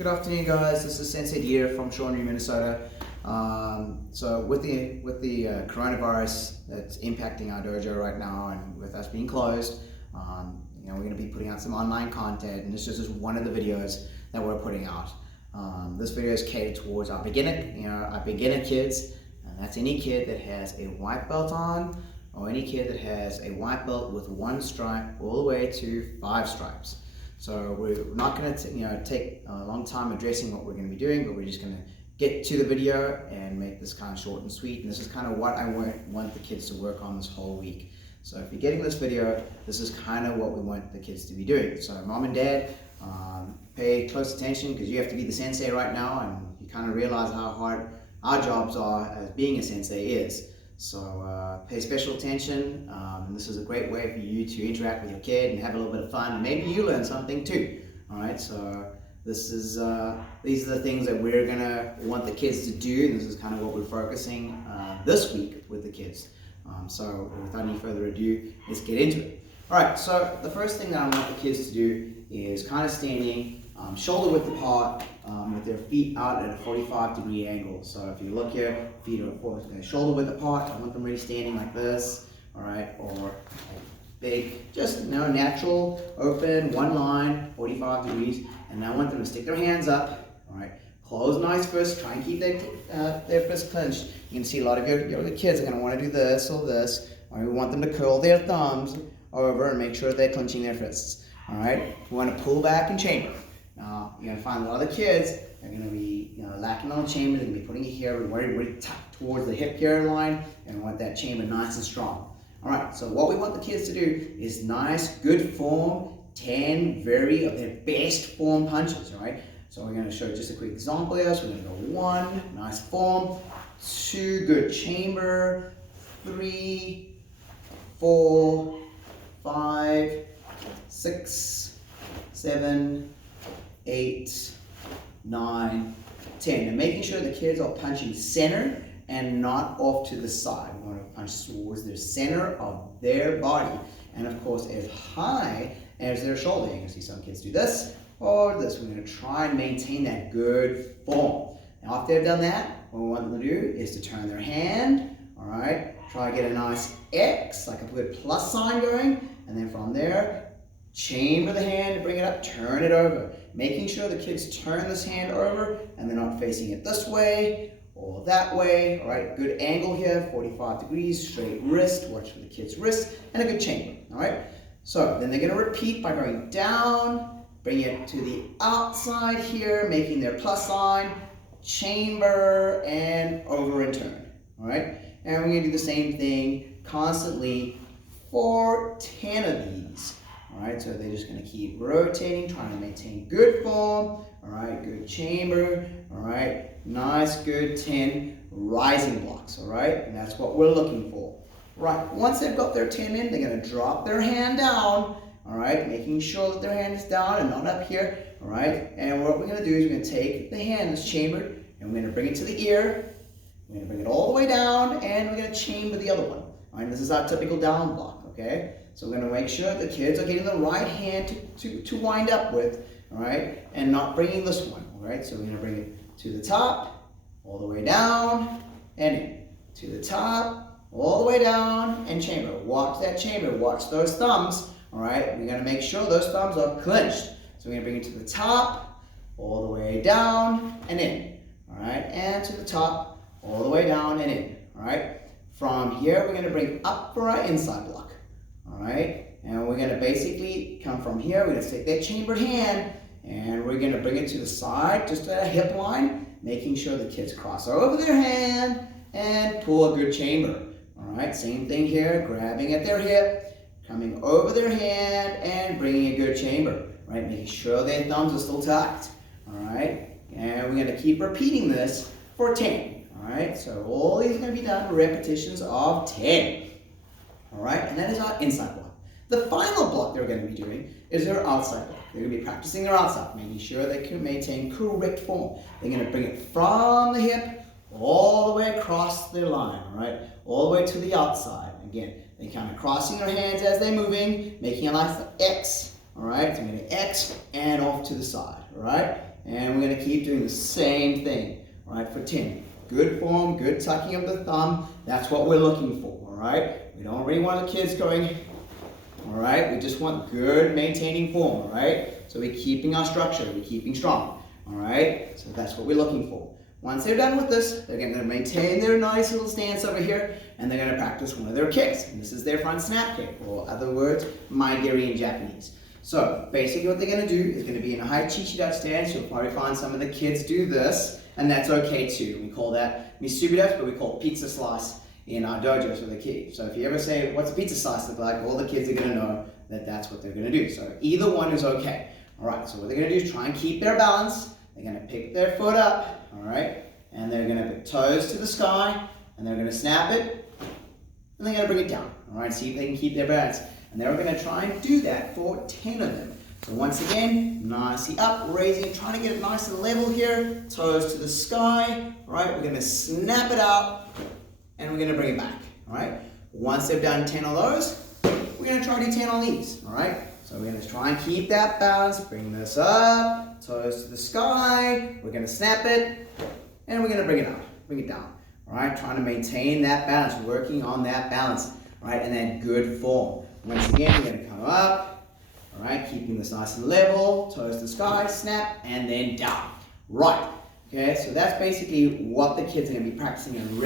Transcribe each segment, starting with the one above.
Good afternoon, guys. This is Sensei here from Shorin-Ryu, Minnesota. So with the coronavirus that's impacting our dojo right now, and with us being closed, we're going to be putting out some online content, and this is just one of the videos that we're putting out. This video is catered towards our beginner kids, and that's any kid that has a white belt on, or any kid that has a white belt with 1 stripe all the way to 5 stripes. So we're not going to take a long time addressing what we're going to be doing, but we're just going to get to the video and make this kind of short and sweet. And this is kind of what I want the kids to work on this whole week. So if you're getting this video, this is kind of what we want the kids to be doing. So mom and dad, pay close attention, because you have to be the sensei right now, and you kind of realize how hard our jobs are as being a sensei is. So pay special attention, and this is a great way for you to interact with your kid and have a little bit of fun, and maybe you learn something too. Alright, so these are the things that we're going to want the kids to do, and this is kind of what we're focusing this week with the kids. So without any further ado, let's get into it. Alright, so the first thing that I want the kids to do is kind of standing shoulder width apart, with their feet out at a 45-degree angle. So if you look here, feet are shoulder width apart. I want them really standing like this, all right, or like big, just natural, open, one line, 45 degrees. And now I want them to stick their hands up, all right, close nice fists, try and keep their fists clenched. You can see a lot of your kids are going to want to do this or this, or we want them to curl their thumbs over and make sure they're clenching their fists, all right. We want to pull back and chamber. Now, you're going to find a lot of the kids are going to be lacking on the chamber. They're going to be putting it here really tucked towards the hip here line, and we want that chamber nice and strong. All right, so what we want the kids to do is nice, good form, 10 of their best form punches, all right? So we're going to show just a quick example here. So we're going to go 1, nice form, 2, good chamber, 3, 4, 5, 6, 7, 8, 9, 10. And making sure the kids are punching center and not off to the side. We want to punch towards the center of their body, and of course as high as their shoulder. You can see some kids do this or this. We're going to try and maintain that good form. Now after they've done that, what we want them to do is to turn their hand, all right, try to get a nice X, like a good plus sign going, and then from there, chamber the hand and bring it up, turn it over. Making sure the kids turn this hand over and they're not facing it this way or that way. All right, good angle here, 45 degrees, straight wrist, watch for the kid's wrist, and a good chamber. All right, so then they're going to repeat by going down, bring it to the outside here, making their plus sign, chamber, and over and turn. All right, and we're going to do the same thing constantly for 10 of these. All right, so they're just going to keep rotating, trying to maintain good form. All right, good chamber. All right, nice, good 10 rising blocks. All right, and that's what we're looking for. Right, once they've got their 10 in, they're going to drop their hand down. All right, making sure that their hand is down and not up here. All right, and what we're going to do is we're going to take the hand that's chambered and we're going to bring it to the ear. We're going to bring it all the way down, and we're going to chamber the other one. All right, this is our typical down block. Okay. So we're going to make sure the kids are getting the right hand to wind up with, all right, and not bringing this one, all right? So we're going to bring it to the top, all the way down, and in. To the top, all the way down, and chamber. Watch that chamber. Watch those thumbs, all right? We're going to make sure those thumbs are clenched. So we're going to bring it to the top, all the way down, and in, all right? And to the top, all the way down, and in, all right? From here, we're going to bring up for our inside block. All right, and we're going to basically come from here. We're going to take that chambered hand and we're going to bring it to the side, just at a hip line, making sure the kids cross over their hand and pull a good chamber. All right, same thing here, grabbing at their hip, coming over their hand and bringing a good chamber. Right, making sure their thumbs are still tucked. All right, and we're going to keep repeating this for 10. All right, so all these are going to be done repetitions of 10. All right, and that is our inside block. The final block they're going to be doing is their outside block. They're going to be practicing their outside, making sure they can maintain correct form. They're going to bring it from the hip all the way across their line, all right, all the way to the outside. Again, they're kind of crossing their hands as they're moving, making a nice X, all right? So I'm gonna X and off to the side, all right? And we're gonna keep doing the same thing, all right, for 10. Good form, good tucking of the thumb. That's what we're looking for, all right? We don't really want the kids going, all right? We just want good maintaining form, all right? So we're keeping our structure, we're keeping strong, all right? So that's what we're looking for. Once they're done with this, they're going to maintain their nice little stance over here, and they're going to practice one of their kicks. And this is their front snap kick, or other words, maigiri in Japanese. So basically what they're going to do is going to be in a high chichidachi stance. You'll probably find some of the kids do this, and that's okay too. We call that misubidachi, but we call it pizza slice in our dojos for the kids. So if you ever say, what's a pizza slice look like, all the kids are going to know that that's what they're going to do. So either one is okay. All right, so what they're going to do is try and keep their balance. They're going to pick their foot up, all right, and they're going to put toes to the sky, and they're going to snap it, and they're going to bring it down, all right, see if they can keep their balance. And they're going to try and do that for 10 of them. So once again, nicely up, raising, trying to get it nice and level here, toes to the sky, all right, we're going to snap it out, and we're going to bring it back, all right. Once they've done 10 of those, we're going to try to do 10 on these, all right. So we're going to try and keep that balance, bring this up, toes to the sky, we're going to snap it, and we're going to bring it up, bring it down. All right, trying to maintain that balance, working on that balance, all right, and then good form. Once again, we're going to come up, all right, keeping this nice and level, toes to the sky, snap, and then down. Right, okay, so that's basically what the kids are going to be practicing and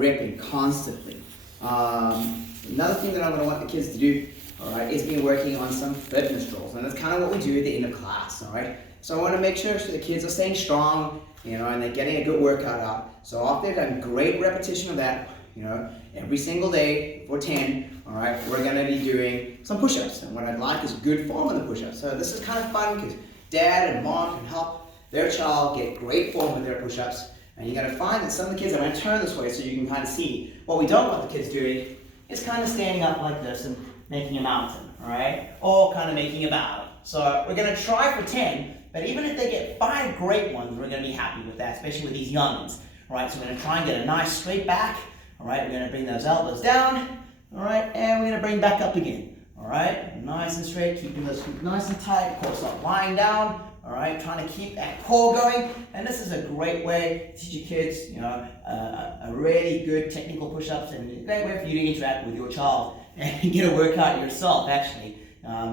repping constantly. Another thing that I'm going to want the kids to do, all right, is be working on some fitness drills, and that's kind of what we do at the end of class, all right? So I want to make sure the kids are staying strong, you know, and they're getting a good workout out. So after they've done great repetition of that, you know, every single day for 10, all right, we're going to be doing some push-ups. And what I'd like is good form on the push-ups. So this is kind of fun because dad and mom can help their child get great form with their push-ups. And you're going to find that some of the kids, I'm going to turn this way so you can kind of see what we don't want the kids doing is kind of standing up like this and making a mountain, all right? Or kind of making a bow. So we're going to try for 10, but even if they get 5 great ones, we're going to be happy with that, especially with these youngins, all right? So we're going to try and get a nice straight back, all right? We're going to bring those elbows down, all right? And we're going to bring back up again, all right? Nice and straight, keeping those feet nice and tight, of course not lying down, all right? Trying to keep that core going, and this is a great way to teach your kids, you know, a really good technical push-ups, and a great way for you to interact with your child and get a workout yourself, actually.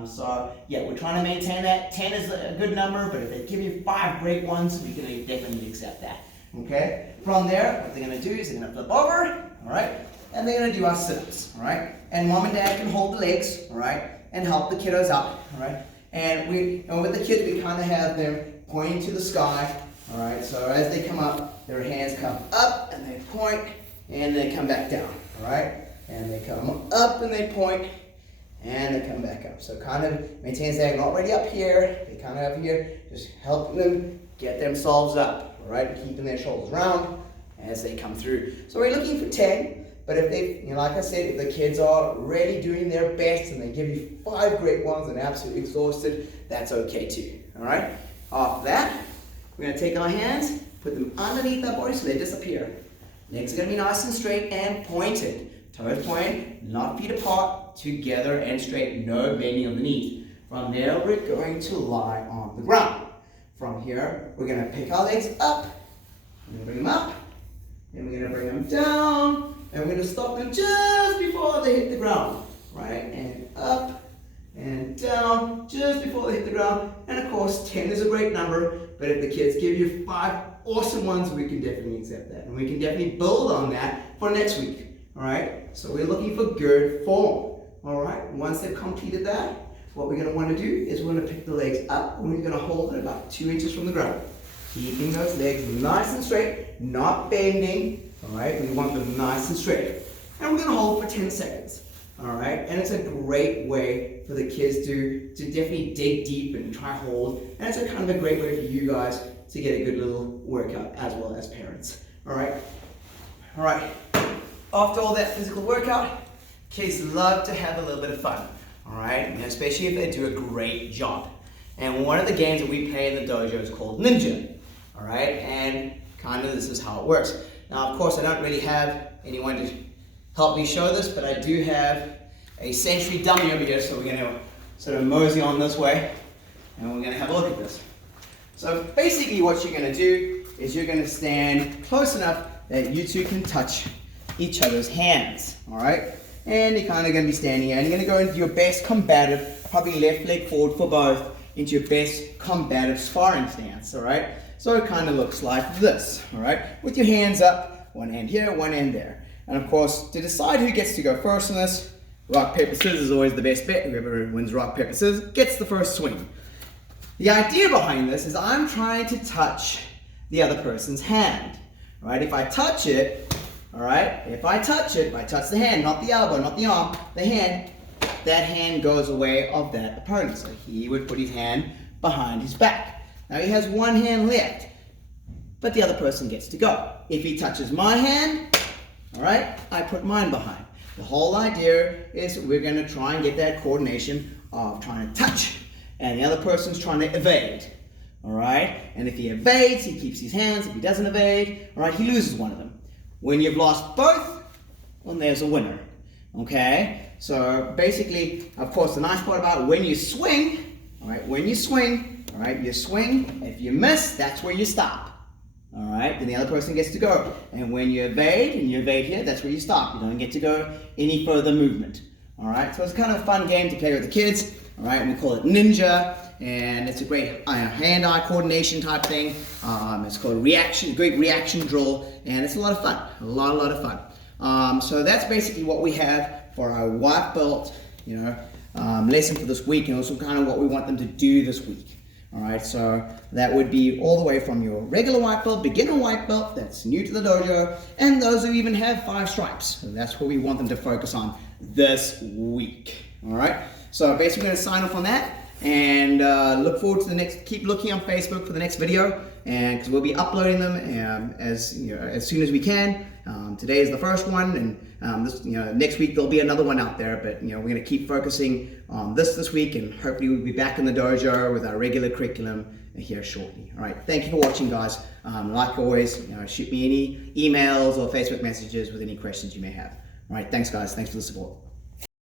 So yeah, we're trying to maintain that. 10 is a good number, but if they give you 5 great ones, we can definitely accept that. Okay. From there, what they're going to do is they're going to flip over, all right, and they're going to do our sit-ups, all right. And mom and dad can hold the legs, all right, and help the kiddos up, all right. And with the kids, we kind of have them pointing to the sky, all right. So as they come up, their hands come up and they point, and they come back down, all right. And they come up and they point, and they come back up. So kind of maintains that not already up here, they kind of up here, just helping them get themselves up, all right, keeping their shoulders round as they come through. So we're looking for 10, but if they, you know, like I said, if the kids are really doing their best and they give you 5 great ones and absolutely exhausted, that's okay too, all right? After that, we're going to take our hands, put them underneath our body so they disappear. Legs are going to be nice and straight and pointed. Toes pointed, not feet apart, together and straight, no bending of the knees. From there, we're going to lie on the ground. From here, we're going to pick our legs up, we're going to bring them up, and we're going to bring them down, and we're going to stop them just before they hit the ground. Right, and up, and down, just before they hit the ground. And of course, 10 is a great number, but if the kids give you 5 awesome ones, we can definitely accept that. And we can definitely build on that for next week. All right, so we're looking for good form. All right, once they've completed that, what we're going to want to do is we're going to pick the legs up and we're going to hold it about 2 inches from the ground. Keeping those legs nice and straight, not bending. All right, we want them nice and straight. And we're going to hold for 10 seconds. All right, and it's a great way for the kids to definitely dig deep and try hold. And it's a kind of a great way for you guys to get a good little workout as well as parents. All right. All right. After all that physical workout, kids love to have a little bit of fun, all right? And especially if they do a great job. And one of the games that we play in the dojo is called Ninja, all right? And kind of this is how it works. Now, of course, I don't really have anyone to help me show this, but I do have a sensory dummy over here, so we're going to sort of mosey on this way, and we're going to have a look at this. So basically what you're going to do is you're going to stand close enough that you two can touch each other's hands, all right? And you're kind of going to be standing here, and you're going to go into your best combative, probably left leg forward for both, into your best combative sparring stance, all right? So it kind of looks like this, all right? With your hands up, one hand here, one hand there. And of course, to decide who gets to go first in this, rock, paper, scissors is always the best bet. Whoever wins rock, paper, scissors gets the first swing. The idea behind this is I'm trying to touch the other person's hand, right? If I touch it, all right, if I touch the hand, not the elbow, not the arm, the hand, that hand goes away of that opponent. So he would put his hand behind his back. Now he has one hand left, but the other person gets to go. If he touches my hand, all right, I put mine behind. The whole idea is we're going to try and get that coordination of trying to touch, and the other person's trying to evade. All right, and if he evades, he keeps his hands. If he doesn't evade, all right, he loses one of them. When you've lost both, well, there's a winner. Okay, so basically, of course, the nice part about when you swing, all right, when you swing, all right, you swing. If you miss, that's where you stop. All right, then the other person gets to go. And when you evade, and you evade here, that's where you stop. You don't get to go any further movement. All right, so it's kind of a fun game to play with the kids. All right, and we call it Ninja. And it's a great hand-eye coordination type thing. It's called a great reaction drill, and it's a lot of fun, a lot of fun. So that's basically what we have for our white belt, lesson for this week, and also kind of what we want them to do this week. All right, so that would be all the way from your regular white belt, beginner white belt that's new to the dojo, and those who even have 5 stripes. So that's what we want them to focus on this week. All right, so basically we're going to sign off on that. And look forward to the next. Keep looking on Facebook for the next video, and because we'll be uploading them as soon as we can. Today is the first one, and next week there'll be another one out there. But we're going to keep focusing on this week, and hopefully we'll be back in the dojo with our regular curriculum here shortly. All right, thank you for watching, guys. Like always, shoot me any emails or Facebook messages with any questions you may have. All right, thanks, guys. Thanks for the support.